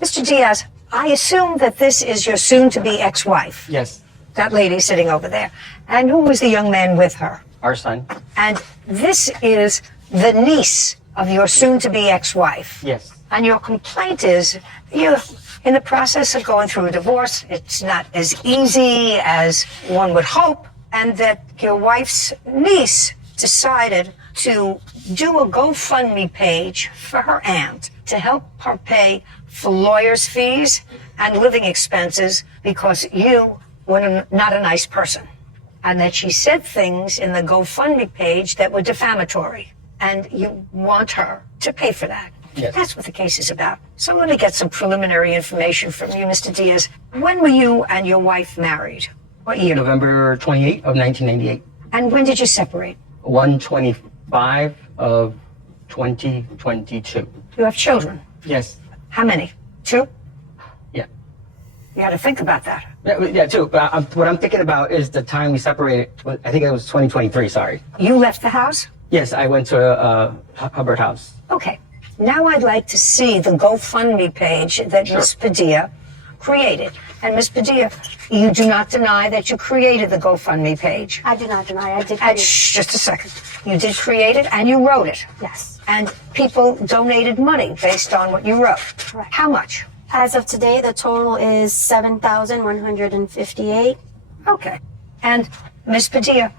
Mr. Diaz, I assume that this is your soon-to-be ex-wife. Yes. That lady sitting over there. And who was the young man with her? Our son. And this is the niece of your soon-to-be ex-wife. Yes. And your complaint is you're in the process of going through a divorce. It's not as easy as one would hope. And that your wife's niece decided to do a GoFundMe page for her aunt to help her pay for lawyers' fees and living expenses because you were not a nice person. And that she said things in the GoFundMe page that were defamatory. And you want her to pay for that. Yes. That's what the case is about. So let me get some preliminary information from you, Mr. Diaz. When were you and your wife married? What year? November 28 of 1998. And when did you separate? 1/25 of 2022. You have children. Yes. How many? 2? Yeah. You got to think about that. Yeah, too. But what I'm thinking about is the time we separated. I think it was 2023, sorry. You left the house? Yes, I went to Hubbard House. Okay. Now I'd like to see the GoFundMe page that Sure. Ms. Padilla created. And Ms. Padilla, you do not deny that you created the GoFundMe page. I do not deny. I did. Shh, just a second. You did create it and you wrote it. Yes. And people donated money based on what you wrote. Correct. How much? As of today, the total is $7,158. Okay. And Ms. Padilla,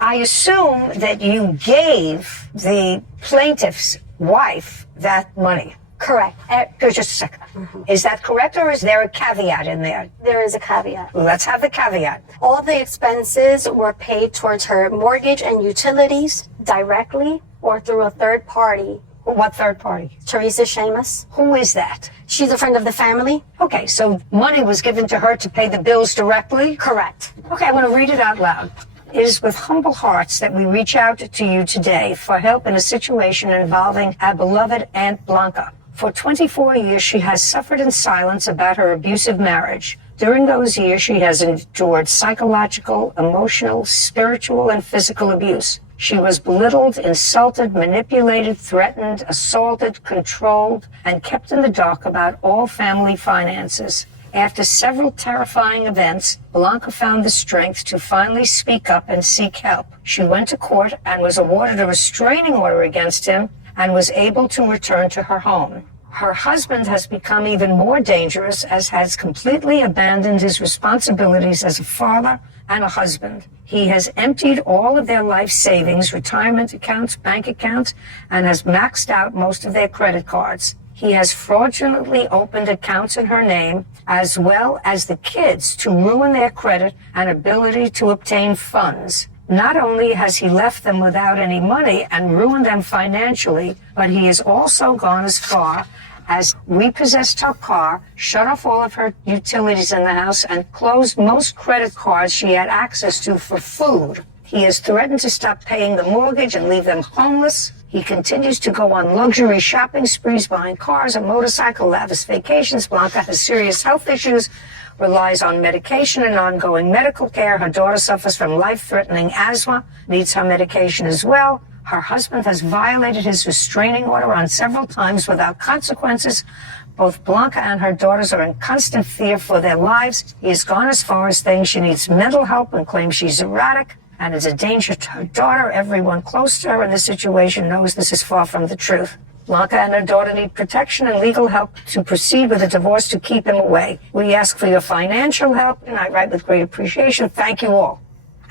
I assume that you gave the plaintiff's wife that money. Correct. Just a second. Is that correct, or is there a caveat in there? There is a caveat. Let's have the caveat. All the expenses were paid towards her mortgage and utilities directly or through a third party. What third party? Teresa Seamus. Who is that? She's a friend of the family. Okay, so money was given to her to pay the bills directly? Correct. Okay, I want to read it out loud. It is with humble hearts that we reach out to you today for help in a situation involving our beloved Aunt Blanca. For 24 years, she has suffered in silence about her abusive marriage. During those years, she has endured psychological, emotional, spiritual, and physical abuse. She was belittled, insulted, manipulated, threatened, assaulted, controlled, and kept in the dark about all family finances. After several terrifying events, Blanca found the strength to finally speak up and seek help. She went to court and was awarded a restraining order against him and was able to return to her home. Her husband has become even more dangerous as has completely abandoned his responsibilities as a father and a husband. He has emptied all of their life savings, retirement accounts, bank accounts, and has maxed out most of their credit cards. He has fraudulently opened accounts in her name, as well as the kids, to ruin their credit and ability to obtain funds. Not only has he left them without any money and ruined them financially, but he has also gone as far as repossessed her car, shut off all of her utilities in the house, and closed most credit cards she had access to for food. He has threatened to stop paying the mortgage and leave them homeless. He continues to go on luxury shopping sprees, buying cars, a motorcycle, lavish vacations. Blanca has serious health issues, relies on medication and ongoing medical care. Her daughter suffers from life-threatening asthma, needs her medication as well. Her husband has violated his restraining order on several times without consequences. Both Blanca and her daughters are in constant fear for their lives. He has gone as far as saying she needs mental help and claims she's erratic and is a danger to her daughter. Everyone close to her in this situation knows this is far from the truth. Blanca and her daughter need protection and legal help to proceed with a divorce to keep him away. We ask for your financial help, and I write with great appreciation. Thank you all.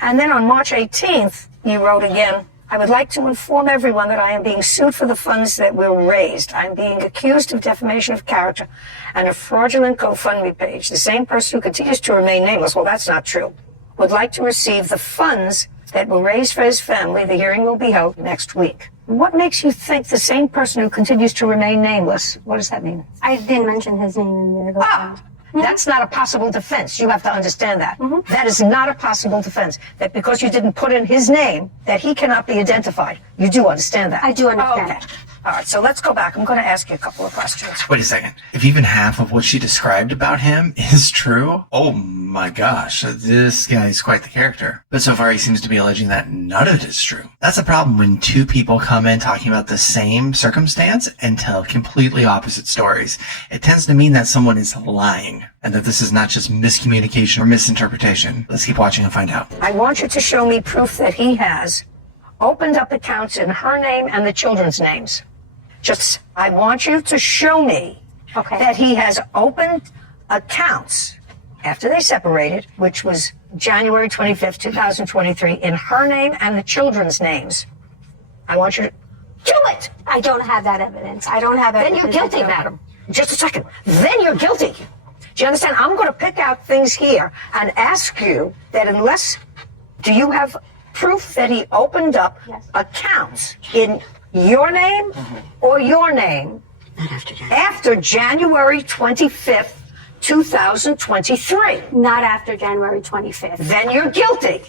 And then on March 18th, you wrote again, I would like to inform everyone that I am being sued for the funds that were raised. I am being accused of defamation of character and a fraudulent GoFundMe page. The same person who continues to remain nameless, well, that's not true, would like to receive the funds that were raised for his family. The hearing will be held next week. What makes you think the same person who continues to remain nameless? What does that mean? I didn't mention his name in there. That's not a possible defense. You have to understand that. That is not a possible defense. That because you didn't put in his name, that he cannot be identified. You do understand that? I do understand. Okay. All right, so let's go back. I'm going to ask you a couple of questions. Wait a second. If even half of what she described about him is true, oh my gosh, this guy is quite the character. But so far he seems to be alleging that none of it is true. That's a problem when two people come in talking about the same circumstance and tell completely opposite stories. It tends to mean that someone is lying and that this is not just miscommunication or misinterpretation. Let's keep watching and find out. I want you to show me proof that he has opened up accounts in her name and the children's names. I want you to show me that he has opened accounts after they separated, which was January 25th, 2023, in her name and the children's names. I want you to do it. I don't have that evidence. I don't have evidence. Then you're guilty, madam. Just a second. Then you're guilty. Do you understand? I'm going to pick out things here and ask you that do you have proof that he opened up accounts in your name or your name after January 25th, 2023? Not after January 25th. Then you're guilty.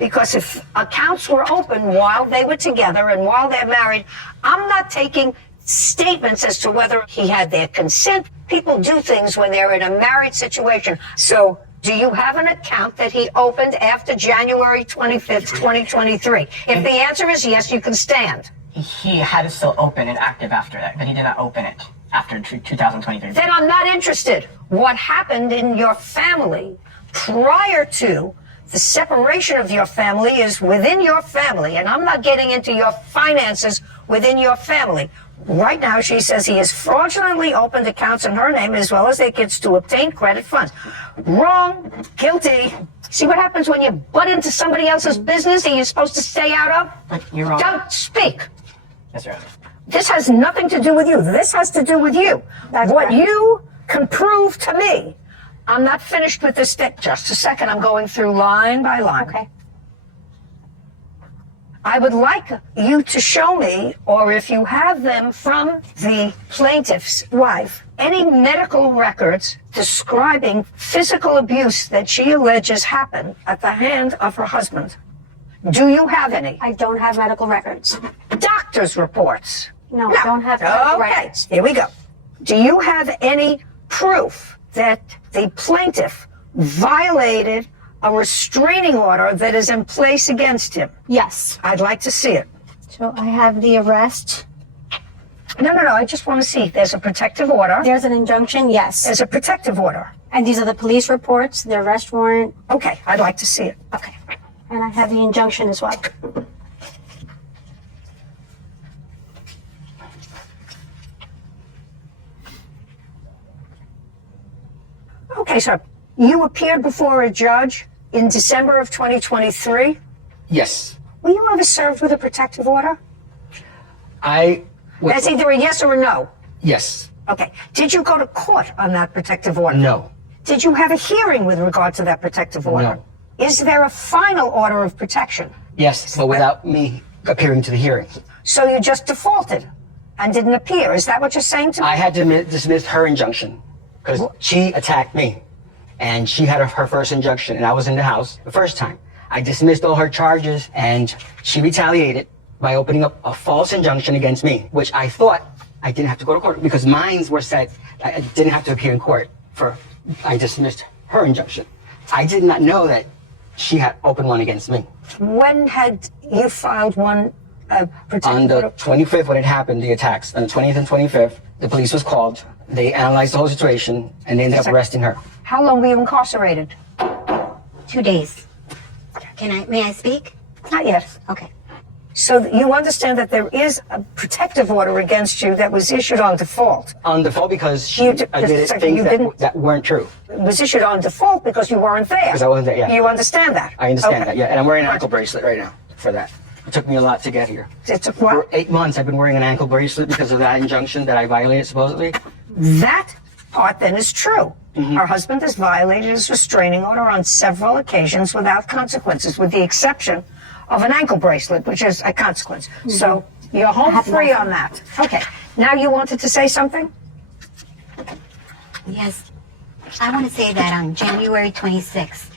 Because if accounts were open while they were together and while they're married, I'm not taking statements as to whether he had their consent. People do things when they're in a married situation. So do you have an account that he opened after January 25th, 2023? If the answer is yes, you can stand. He had it still open and active after that, but he did not open it after 2023. Then I'm not interested. What happened in your family prior to the separation of your family is within your family, and I'm not getting into your finances within your family. Right now, she says he has fraudulently opened accounts in her name as well as their kids to obtain credit funds. Wrong. Guilty. See what happens when you butt into somebody else's business that you're supposed to stay out of? But you're wrong. Don't speak. Yes, Your Honor. This has nothing to do with you. This has to do with you. What you can prove to me. I'm not finished with this step. Just a second. I'm going through line by line. Okay. I would like you to show me, or if you have them from the plaintiff's wife, any medical records describing physical abuse that she alleges happened at the hand of her husband. Do you have any? I don't have medical records. Doctor's reports? No, I don't have medical records. Here we go. Do you have any proof that the plaintiff violated a restraining order that is in place against him? Yes. I'd like to see it. So I have the arrest. No. I just want to see. There's a protective order. There's an injunction, yes. There's a protective order. And these are the police reports, the arrest warrant. Okay, I'd like to see it. Okay. And I have the injunction as well. Okay, sir. You appeared before a judge in December of 2023. Yes. Were you ever served with a protective order? That's either a yes or a no. Yes. Okay. Did you go to court on that protective order? No. Did you have a hearing with regard to that protective order? No. Is there a final order of protection? Yes, but without me appearing to the hearing. So you just defaulted and didn't appear. Is that what you're saying to me? I had to dismiss her injunction because she attacked me. And she had her first injunction, and I was in the house the first time. I dismissed all her charges, and she retaliated by opening up a false injunction against me, which I thought I didn't have to go to court because mines were set. I didn't have to appear in court I dismissed her injunction. I did not know that she had opened one against me. When had you filed one protective On the order? 25th, when it happened, the attacks, on the 20th and 25th, the police was called. They analyzed the whole situation, and they ended up arresting her. How long were you incarcerated? 2 days. May I speak? Not yet. Okay. So you understand that there is a protective order against you that was issued on default. On default because You I just a did second, things that weren't true. It was issued on default because you weren't there. Because I wasn't there, yeah. You understand that? I understand Okay. that, yeah. And I'm wearing an ankle bracelet right now for that. It took me a lot to get here. It took For what? 8 months, I've been wearing an ankle bracelet because of that injunction that I violated, supposedly. That part then is true. Mm-hmm. Her husband has violated his restraining order on several occasions without consequences, with the exception of an ankle bracelet, which is a consequence. Mm-hmm. So you're home free on that. Okay. Now you wanted to say something? Yes. I want to say that on January 26th,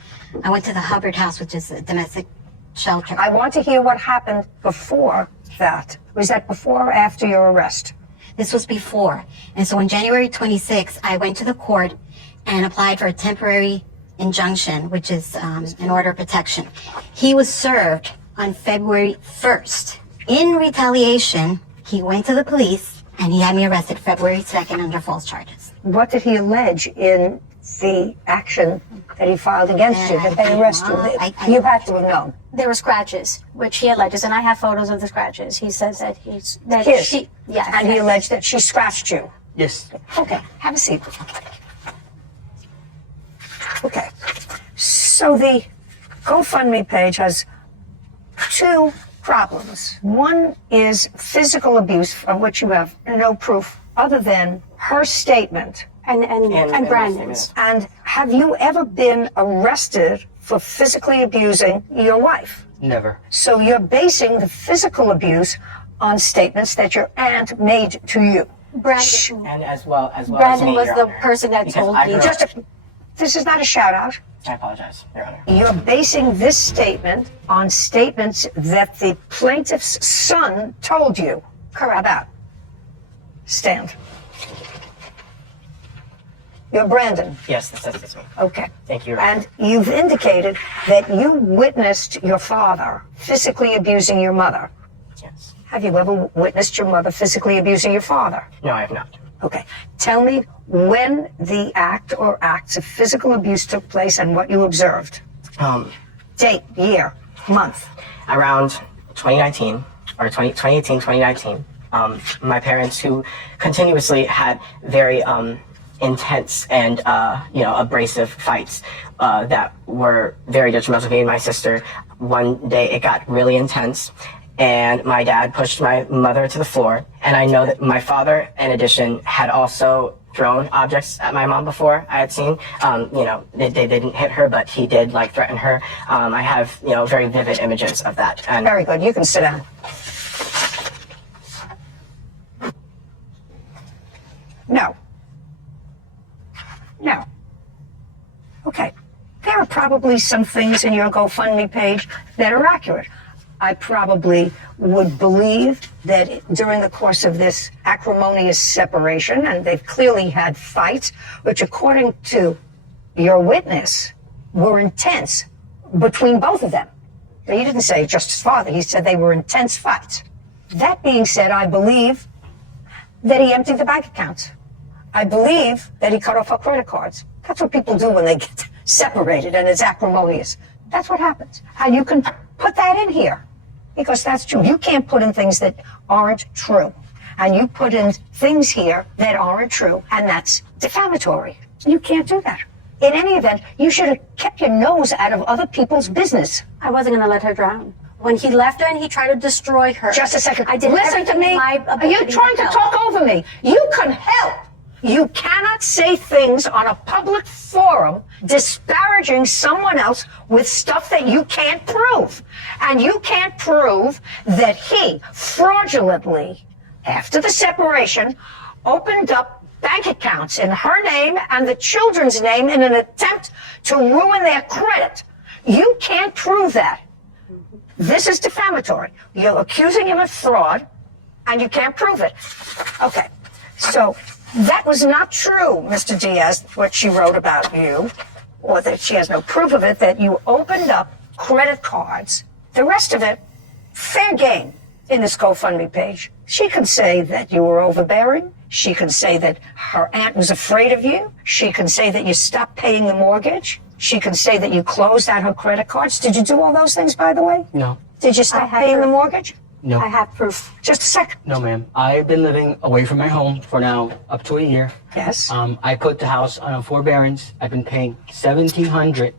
I went to the Hubbard House, which is a domestic shelter. I want to hear what happened before that? Was that before or after your arrest? This was before. And so on January 26th, I went to the court and applied for a temporary injunction, which is an order of protection. He was served on February 1st. In retaliation, he went to the police and he had me arrested February 2nd under false charges. What did he allege in the action that he filed against you, that they arrested you? You have to have known. There were scratches, which he alleges, and I have photos of the scratches. He says that she, yeah, And he alleged that she scratched you. Yes. Okay, have a seat. Okay, so the GoFundMe page has two problems. One is physical abuse, of which you have no proof other than her statement. and Brandon's. And have you ever been arrested for physically abusing your wife? Never. So you're basing the physical abuse on statements that your aunt made to you. Brandon. And as well Brandon as me, was Your the Honor. person that Because told I me. grew up- This is not a shout out. I apologize, Your Honor. You're basing this statement on statements that the plaintiff's son told you. Correct. About. Stand. You're Brandon. Yes, that's me. Okay. Thank you, Your Honor. And you've indicated that you witnessed your father physically abusing your mother. Yes. Have you ever witnessed your mother physically abusing your father? No, I have not. Okay. Tell me when the act or acts of physical abuse took place and what you observed. Date, year, month. Around 2019, or 2018, 2019, my parents, who continuously had very intense and abrasive fights that were very detrimental to me and my sister. One day it got really intense, and my dad pushed my mother to the floor. And I know that my father, in addition, had also thrown objects at my mom before. I had seen, they didn't hit her, but he did threaten her. I have, very vivid images of that. And Very good. You can sit down. No. No. Okay. There are probably some things in your GoFundMe page that are accurate. I probably would believe that during the course of this acrimonious separation, and they've clearly had fights, which according to your witness, were intense between both of them. Now, he didn't say just his father. He said they were intense fights. That being said, I believe that he emptied the bank accounts. I believe that he cut off her credit cards. That's what people do when they get separated and it's acrimonious. That's what happens. And you can put that in here because that's true. You can't put in things that aren't true. And you put in things here that aren't true, and that's defamatory. You can't do that. In any event, you should have kept your nose out of other people's business. I wasn't going to let her drown. When he left her and he tried to destroy her. Just a second. I did Listen to everything me. in my Are you ability trying to help. talk over me? You can help. You cannot say things on a public forum disparaging someone else with stuff that you can't prove. And you can't prove that he fraudulently, after the separation, opened up bank accounts in her name and the children's name in an attempt to ruin their credit. You can't prove that. This is defamatory. You're accusing him of fraud, and you can't prove it. Okay, so that was not true, Mr. Diaz, what she wrote about you, or that she has no proof of it, that you opened up credit cards. The rest of it, fair game in this GoFundMe page. She can say that you were overbearing. She can say that her aunt was afraid of you. She can say that you stopped paying the mortgage. She can say that you closed out her credit cards. Did you do all those things, by the way? No. Did you stop paying the mortgage? No. I have proof. Just a second. No, ma'am. I've been living away from my home for now up to a year. Yes. I put the house on a forbearance. I've been paying $1,700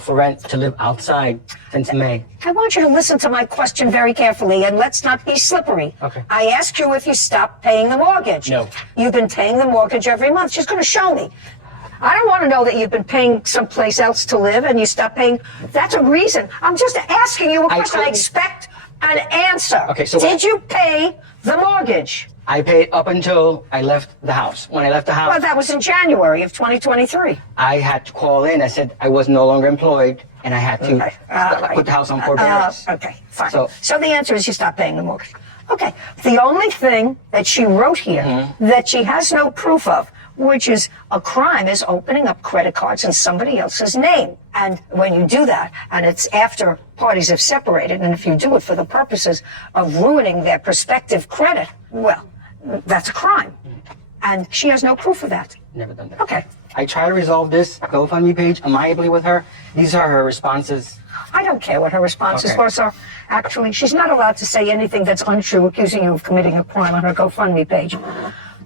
for rent to live outside since May. I want you to listen to my question very carefully, and let's not be slippery. Okay. I asked you if you stopped paying the mortgage. No. You've been paying the mortgage every month. She's going to show me. I don't want to know that you've been paying someplace else to live and you stopped paying. That's a reason. I'm just asking you a question. I expect an answer. Okay, so did you pay the mortgage? I paid up until I left the house. When I left the house, Well, that was in January of 2023. I had to call in. I said I was no longer employed, and I had to put the house on forbearance. Okay, fine. So- So the answer is you stop paying the mortgage. Okay. The only thing that she wrote here that she has no proof of, which is a crime, is opening up credit cards in somebody else's name. And when you do that, and it's after parties have separated, and if you do it for the purposes of ruining their prospective credit, well, that's a crime. And she has no proof of that. Never done that. Okay. I try to resolve this GoFundMe page amicably with her. These are her responses. I don't care what her responses Okay. were, sir. Actually, she's not allowed to say anything that's untrue, accusing you of committing a crime on her GoFundMe page.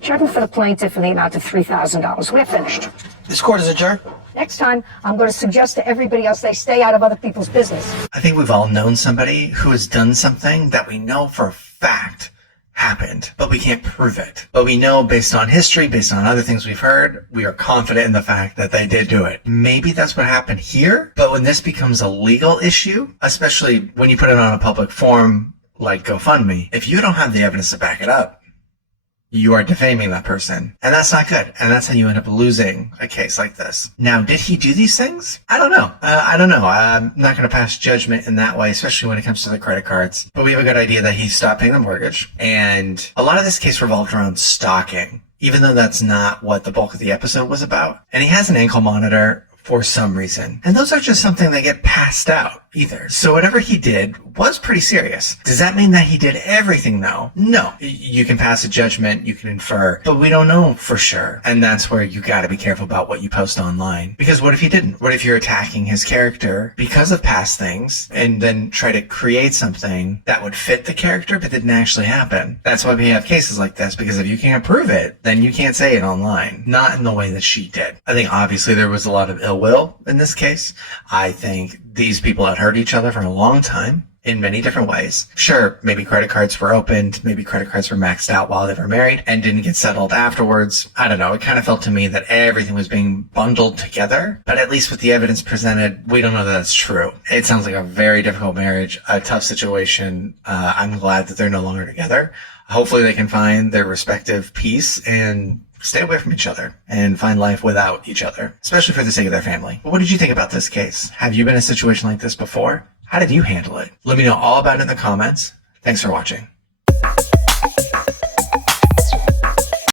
Checking for the plaintiff in the amount of $3,000. We're finished. This court is adjourned. Next time, I'm going to suggest to everybody else they stay out of other people's business. I think we've all known somebody who has done something that we know for a fact happened, but we can't prove it. But we know based on history, based on other things we've heard, we are confident in the fact that they did do it. Maybe that's what happened here, but when this becomes a legal issue, especially when you put it on a public forum like GoFundMe, if you don't have the evidence to back it up, you are defaming that person. And that's not good. And that's how you end up losing a case like this. Now, did he do these things? I don't know. I'm not going to pass judgment in that way, especially when it comes to the credit cards. But we have a good idea that he stopped paying the mortgage. And a lot of this case revolved around stalking, even though that's not what the bulk of the episode was about. And he has an ankle monitor for some reason. And those are just something that get passed out either. So whatever he did was pretty serious. Does that mean that he did everything though? No. You can pass a judgment, you can infer, but we don't know for sure. And that's where you gotta be careful about what you post online. Because what if he didn't? What if you're attacking his character because of past things and then try to create something that would fit the character but didn't actually happen? That's why we have cases like this, because if you can't prove it, then you can't say it online. Not in the way that she did. I think obviously there was a lot of ill will in this case. I think these people had hurt each other for a long time in many different ways. Sure, maybe credit cards were opened, maybe credit cards were maxed out while they were married and didn't get settled afterwards. I don't know. It kind of felt to me that everything was being bundled together, but at least with the evidence presented, we don't know that that's true. It sounds like a very difficult marriage, a tough situation. I'm glad that they're no longer together. Hopefully they can find their respective peace and stay away from each other and find life without each other, especially for the sake of their family. But what did you think about this case? Have you been in a situation like this before? How did you handle it? Let me know all about it in the comments. Thanks for watching.